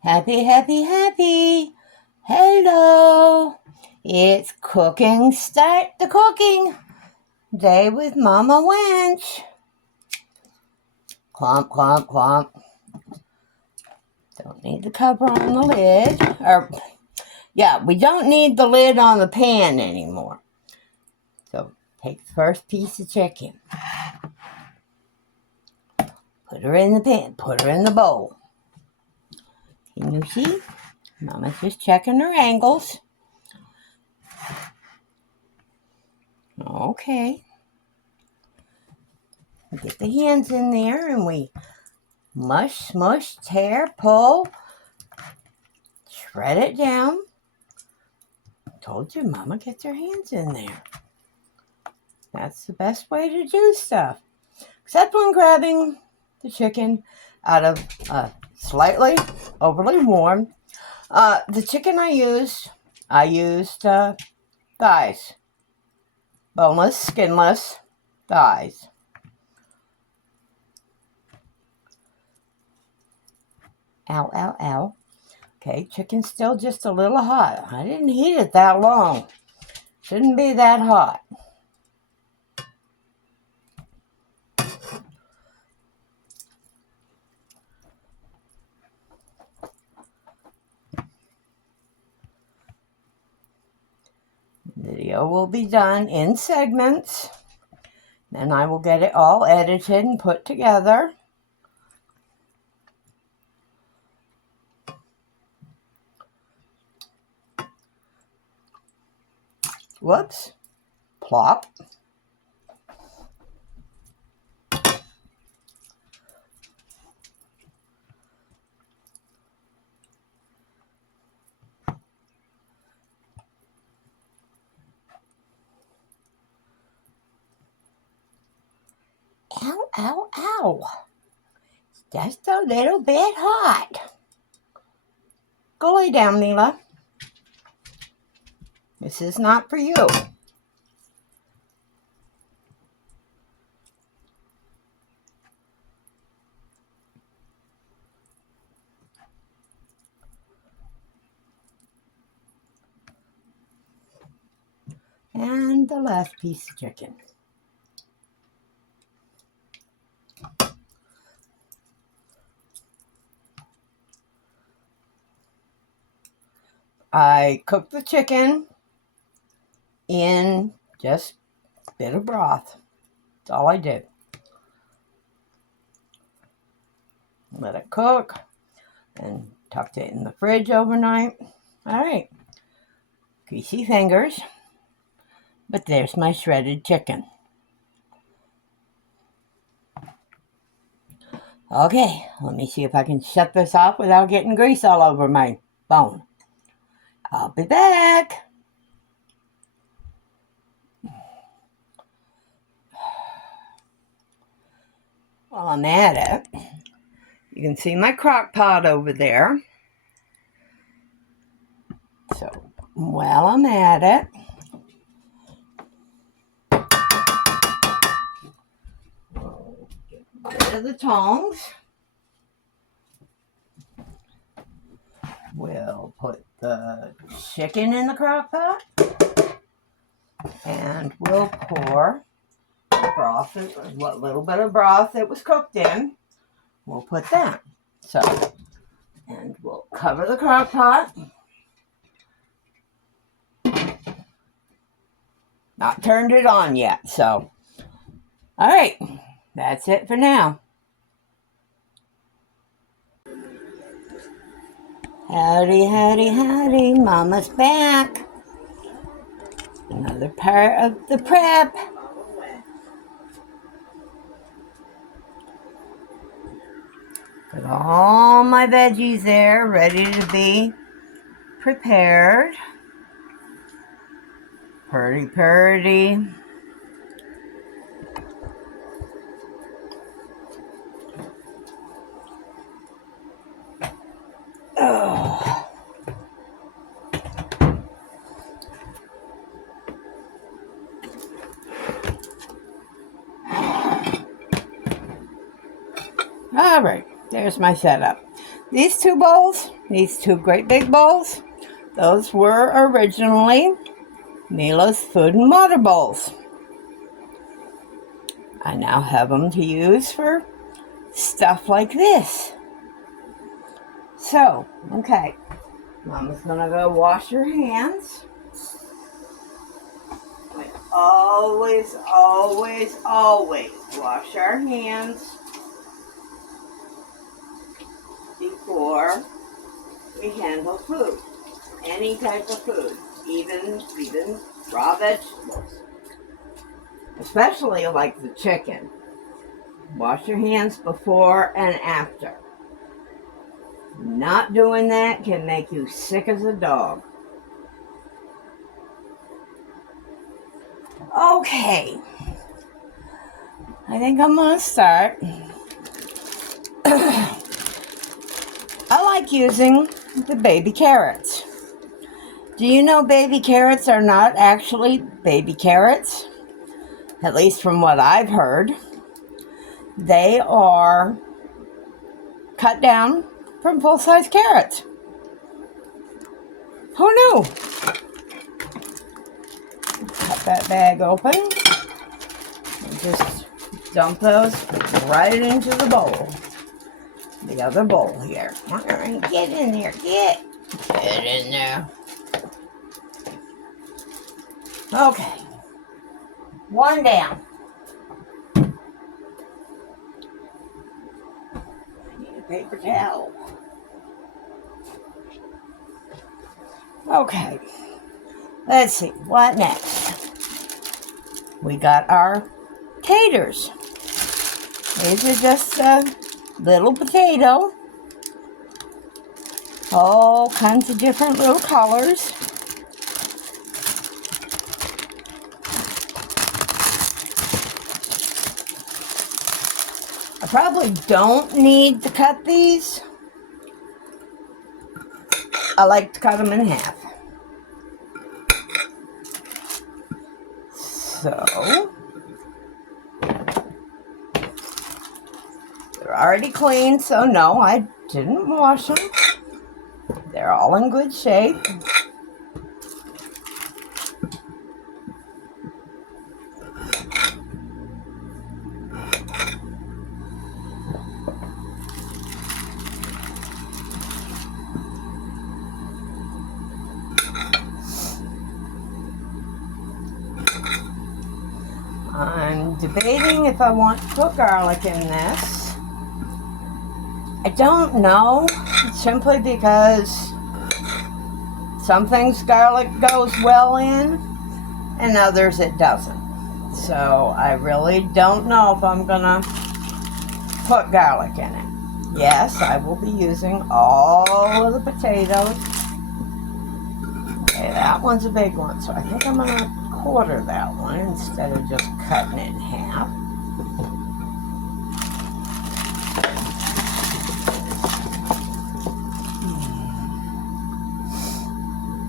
Happy, happy, happy. Hello. It's cooking. Start the cooking. Day with Mama Wench. Clomp, clomp, clomp. Don't need the cover on the lid. We don't need the lid on the pan anymore. So take the first piece of chicken. Put her in the pan. Put her in the bowl. Can you see? Mama's just checking her angles. Okay. Get the hands in there and we mush, smush, tear, pull, shred it down. Told you, Mama gets her hands in there. That's the best way to do stuff. Except when grabbing the chicken out of slightly overly warm. The chicken I used thighs. Boneless, skinless thighs. Ow, ow, ow. Okay, chicken's still just a little hot. I didn't heat it that long. Shouldn't be that hot. Video will be done in segments. Then I will get it all edited and put together. Whoops. Plop. Ow, ow, ow. Just a little bit hot. Go lay down, Mila. This is not for you. And the last piece of chicken. I cooked the chicken in just a bit of broth. That's all I did. Let it cook and tucked it in the fridge overnight. All right. Greasy fingers. But there's my shredded chicken. Okay, let me see if I can shut this off without getting grease all over my bone. I'll be back. While I'm at it, you can see my crock pot over there. So, while I'm at it, get rid of the tongs. We'll put the chicken in the crock pot. And we'll pour the broth, what little bit of broth it was cooked in. We'll put that. So, and we'll cover the crock pot. Not turned it on yet, so. All right, that's it for now. Howdy, howdy, howdy, Mama's back. Another part of the prep. Got all my veggies there, ready to be prepared. Purdy, purdy. Oh. All right, there's my setup. these two bowls, these two great big bowls, those were originally Mila's food and water bowls. I now have them to use for stuff like this. So, okay, Mama's gonna go wash her hands. We always, always, always wash our hands before we handle food. Any type of food, even raw vegetables. Especially like the chicken. Wash your hands before and after. Not doing that can make you sick as a dog. Okay. I think I'm going to start. I like using the baby carrots. Do you know baby carrots are not actually baby carrots? At least from what I've heard. They are cut down from full-size carrots. Who knew? Cut that bag open and just dump those right into the bowl. The other bowl here. Get in there, get in there. Okay. One down. I need a paper towel. Okay. Let's see. What next? We got our taters. These are just a little potato. All kinds of different little colors. I probably don't need to cut these. I like to cut them in half. So, they're already clean, so no, I didn't wash them. They're all in good shape. I'm debating if I want to put garlic in this. I don't know, simply because some things garlic goes well in and others it doesn't. So I really don't know if I'm gonna put garlic in it. Yes, I will be using all of the potatoes. Okay, that one's a big one, so I think I'm gonna quarter that one instead of just cutting it in half.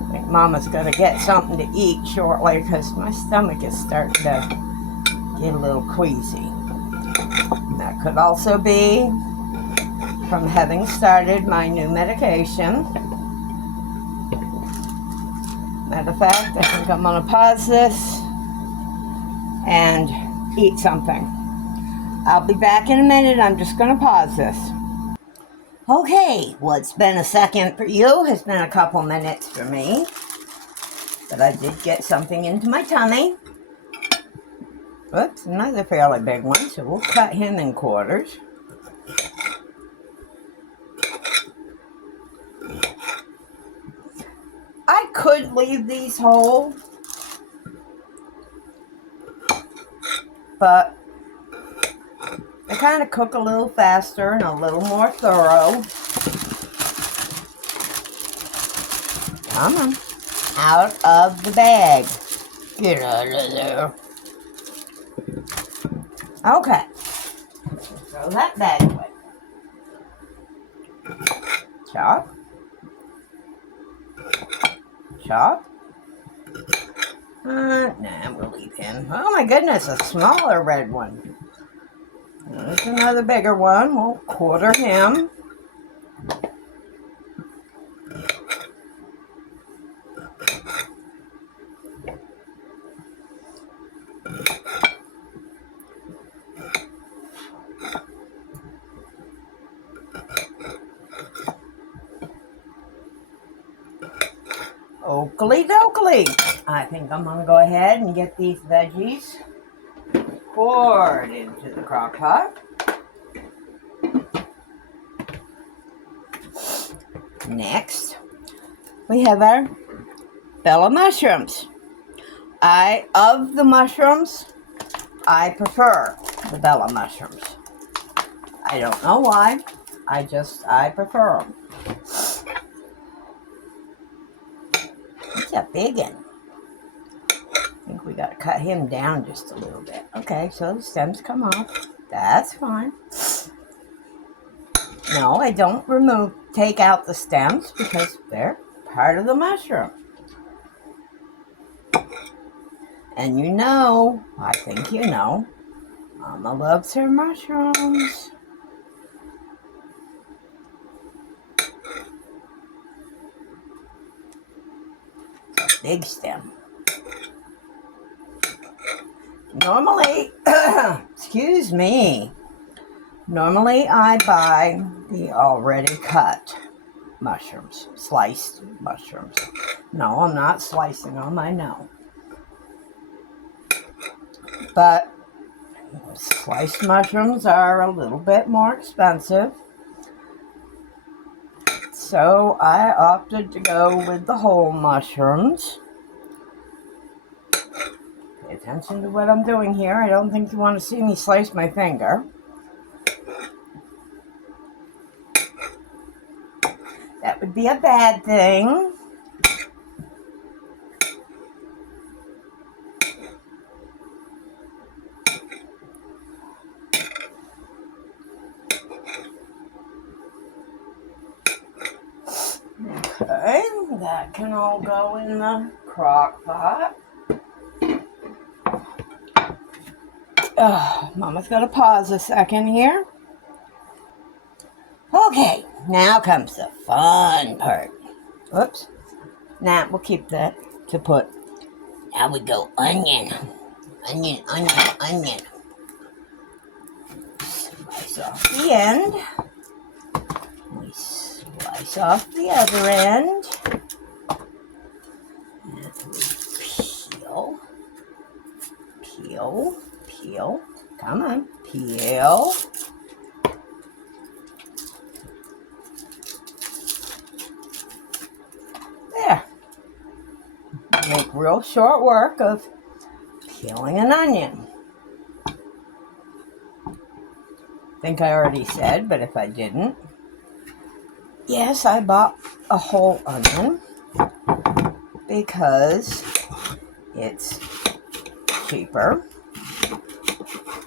I think Mama's going to get something to eat shortly because my stomach is starting to get a little queasy. That could also be from having started my new medication. Matter of fact, I think I'm going to pause this and eat something. I'll be back in a minute. I'm just going to pause this. Okay, what's been a second for you has been a couple minutes for me. But I did get something into my tummy. Oops, another fairly big one, so we'll cut him in quarters. I could leave these whole, but they kind of cook a little faster and a little more thorough. Come on, out of the bag. Get out of there. Okay, throw that bag away. Chop. Chop. Nah, we'll leave him. Oh my goodness, a smaller red one. There's another bigger one. We'll quarter him. Oakley dokley. I think I'm going to go ahead and get these veggies poured into the crock pot. Next, we have our bella mushrooms. Of the mushrooms, I prefer the bella mushrooms. I don't know why. I prefer them. It's a big one. I think we got to cut him down just a little bit. Okay, so the stems come off. That's fine. No, I don't take out the stems because they're part of the mushroom. And you know, I think you know, Mama loves her mushrooms. It's a big stem. Normally, excuse me, normally I buy the already cut mushrooms, sliced mushrooms. No, I'm not slicing them, I know. But sliced mushrooms are a little bit more expensive. So I opted to go with the whole mushrooms. Pay attention to what I'm doing here. I don't think you want to see me slice my finger. That would be a bad thing. Okay, that can all go in the crock pot. Mama's got to pause a second here. Okay, now comes the fun part. Whoops. Nah, we'll keep that to put. Now we go onion. Onion. Slice off the end. We slice off the other end. And we peel. Come on, peel. There. Make real short work of peeling an onion. I think I already said, but if I didn't, yes, I bought a whole onion because it's cheaper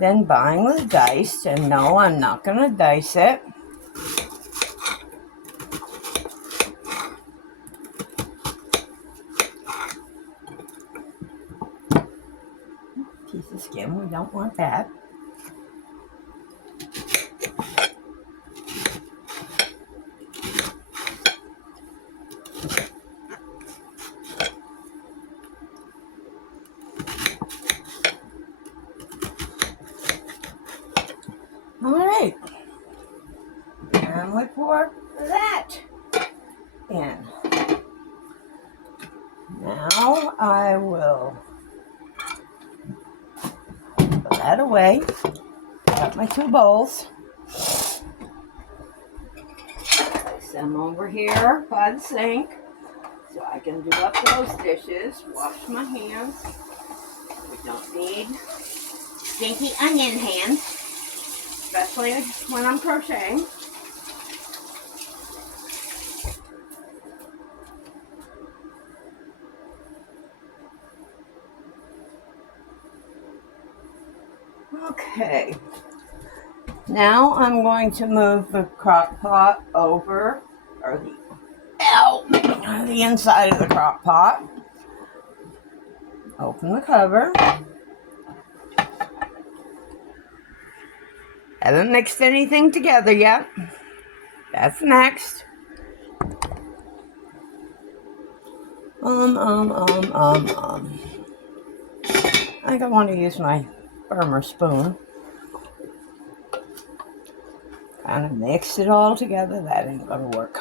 than buying the diced. And no, I'm not going to dice it. Piece of skin, we don't want that. All right, and we pour that in. Now I will put that away. Got my 2 bowls. Place them over here by the sink so I can do up those dishes. Wash my hands. We don't need stinky onion hands, especially when I'm crocheting. Okay, now I'm going to move the crock pot over, or the inside of the crock pot. Open the cover. Haven't mixed anything together yet. That's next. I think I want to use my firmer spoon. Kind of mix it all together. That ain't gonna work.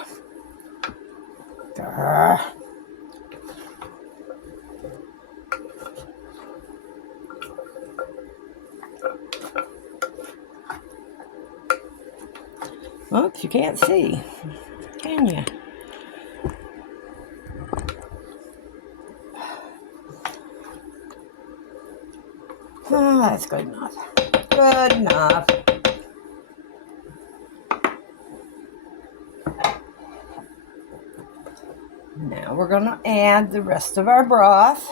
Oops, you can't see, can you? Oh, that's good enough. Good enough. Now we're going to add the rest of our broth.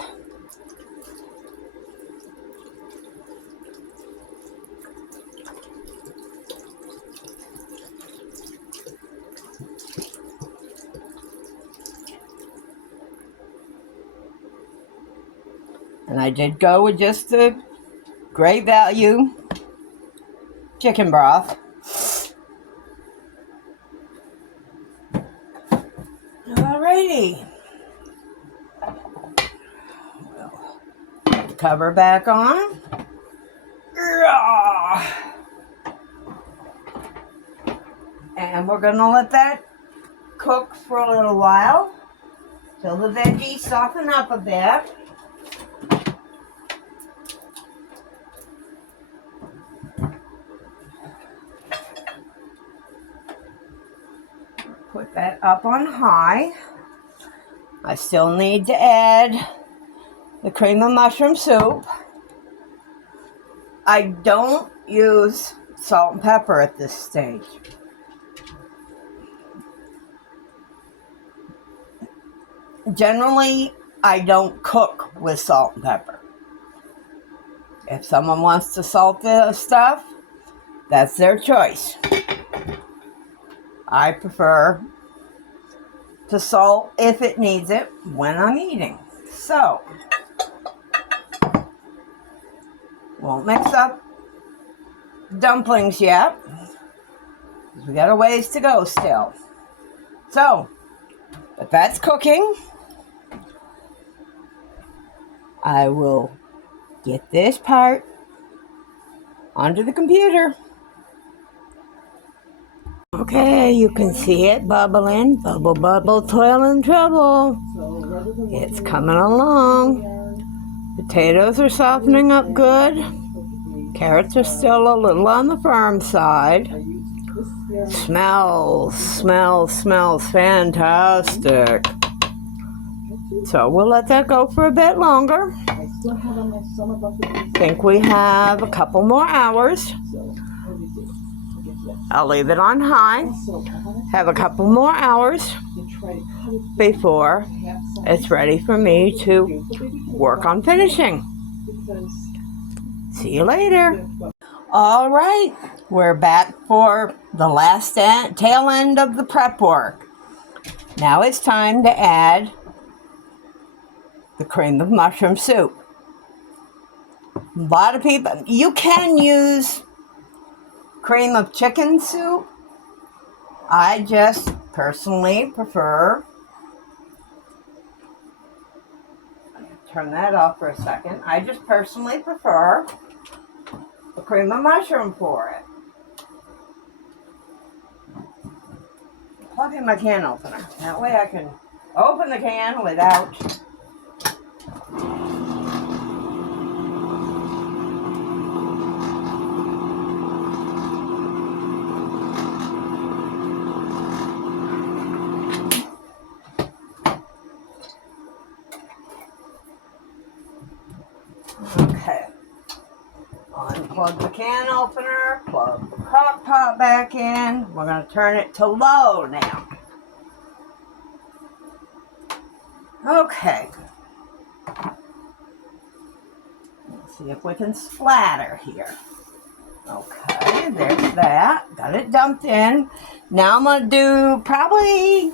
And I did go with just the great value chicken broth. Alrighty. Well, put the cover back on. And we're going to let that cook for a little while till the veggies soften up a bit. Put that up on high. I still need to add the cream of mushroom soup. I don't use salt and pepper at this stage. Generally, I don't cook with salt and pepper. If someone wants to salt the stuff, that's their choice. I prefer to salt if it needs it when I'm eating. So, won't mix up dumplings yet. We got a ways to go still. So, if that's cooking, I will get this part onto the computer. Okay, you can see it bubbling. Bubble, bubble, toil and trouble. It's coming along. Potatoes are softening up good. Carrots are still a little on the firm side. Smells fantastic. So we'll let that go for a bit longer. I think we have a couple more hours. I'll leave it on high. Have a couple more hours before it's ready for me to work on finishing. See you later. All right, we're back for the last tail end of the prep work. Now it's time to add the cream of mushroom soup. A lot of people, you can use cream of chicken soup. I just personally prefer, turn that off for a second. I just personally prefer the cream of mushroom for it. Plug in my can opener. That way I can open the can without okay. Unplug the can opener, plug the crock pot back in. We're going to turn it to low now. Okay. Let's see if we can splatter here. Okay, there's that. Got it dumped in. Now I'm going to do probably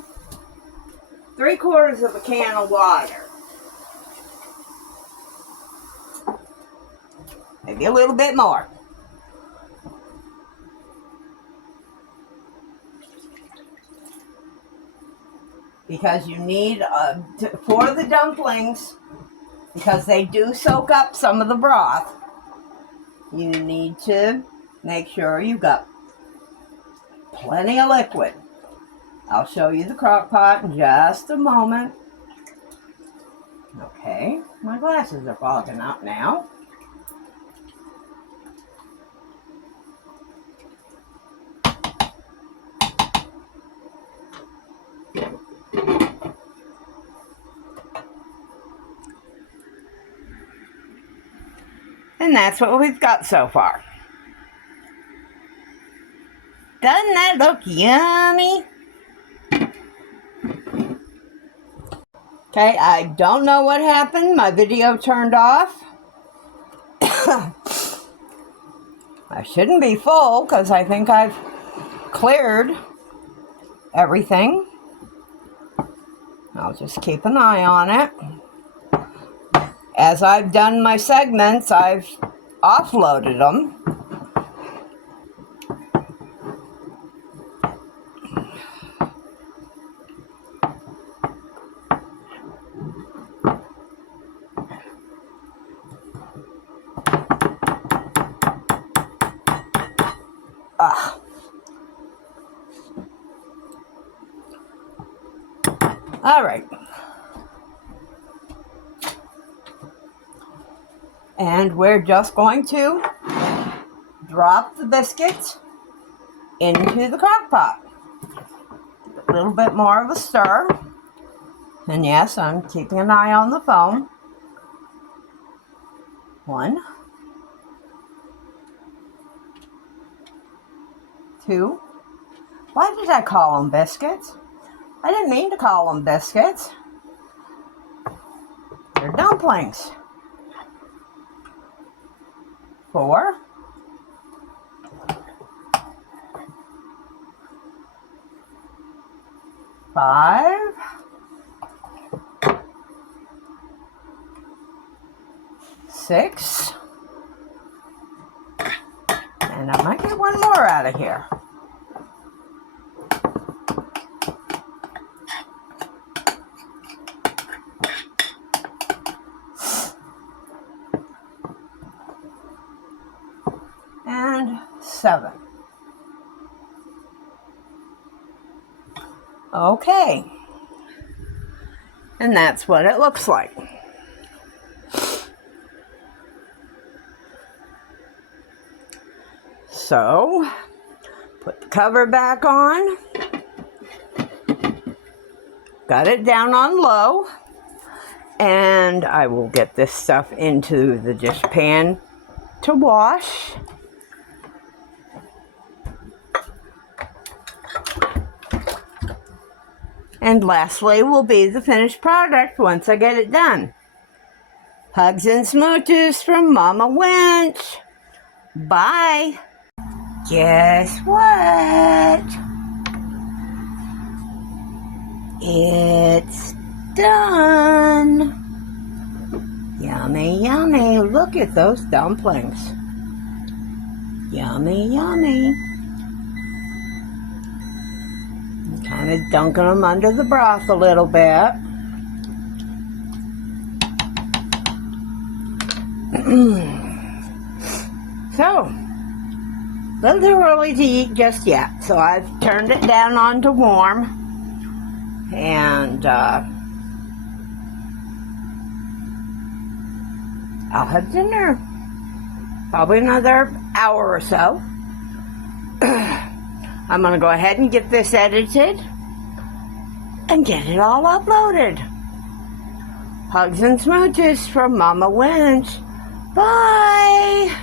3/4 of a can of water. Maybe a little bit more. Because you need, for the dumplings, because they do soak up some of the broth, you need to make sure you got plenty of liquid. I'll show you the crock pot in just a moment. Okay, my glasses are fogging up now. And that's what we've got so far. Doesn't that look yummy? Okay, I don't know what happened. My video turned off. I shouldn't be full because I think I've cleared everything. I'll just keep an eye on it. As I've done my segments, I've offloaded them. All right. And we're just going to drop the biscuits into the crock pot. A little bit more of a stir. And yes, I'm keeping an eye on the phone. 1, 2. Why did I call them biscuits? I didn't mean to call them biscuits. They're dumplings. 4. 5. 6. And I might get one more out of here. And 7. Okay. And that's what it looks like. So, put the cover back on. Got it down on low. And I will get this stuff into the dish pan to wash. And lastly will be the finished product once I get it done. Hugs and smooches from Mama Wench. Bye. Guess what? It's done. Yummy, yummy. Look at those dumplings. Yummy, yummy. Kind of dunking them under the broth a little bit. So, a little too early to eat just yet. So I've turned it down on to warm. And I'll have dinner. Probably another hour or so. I'm going to go ahead and get this edited and get it all uploaded. Hugs and smooches from Mama Wench. Bye!